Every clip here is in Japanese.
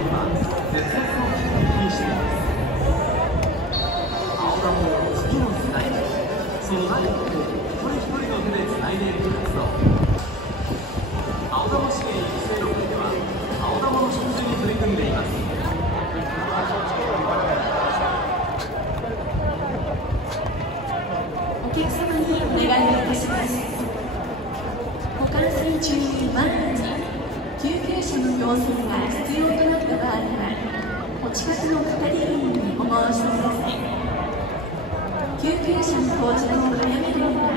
前には絶滅の危険品種です。青田も次の世代にその第一歩を一人一人の手でつないでいく活動。青田資源育成力では青玉の植樹に取り組んでいます。お客様にお願いいたします。ご観戦中に万が一救急車の要請が必要となった場合はお近くの係員にお申し出ください。救急車の到着を早めるには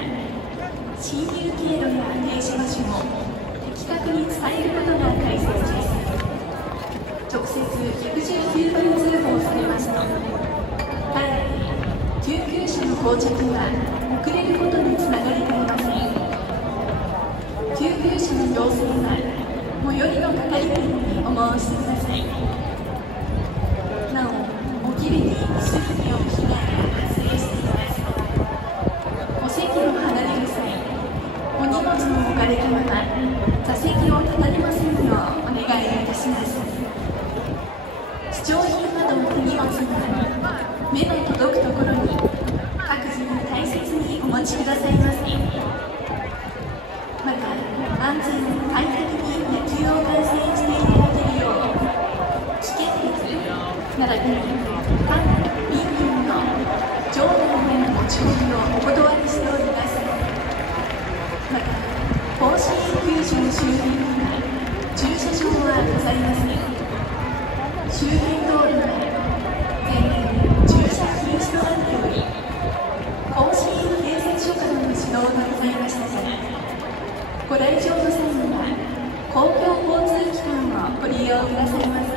進入経路や停車場所も的確に伝えることが大切です。直接119番通報されますとかえって救急車の到着が遅れることにつながりかねません。救急車の要請は最寄りの係員にお申し出ください。なお、起きるにすぐに被害が発生しています。お席を離れる際、お荷物の置かれたまま座席を立たれませんようお願いいたします。貴重品などの手荷物が目の届くところに各自に大切にお持ちくださいませ。また、安全快適に野球を観戦していただけるよう危険物並びに缶・飲料の場内での持ち込みをお断りしております。また、甲子園球場周辺には駐車場はございません。周辺道路は全面駐車禁止となっており、甲子園建設所からの指導がございましたから、ご来場の際には公共交通機関をご利用くださいませ。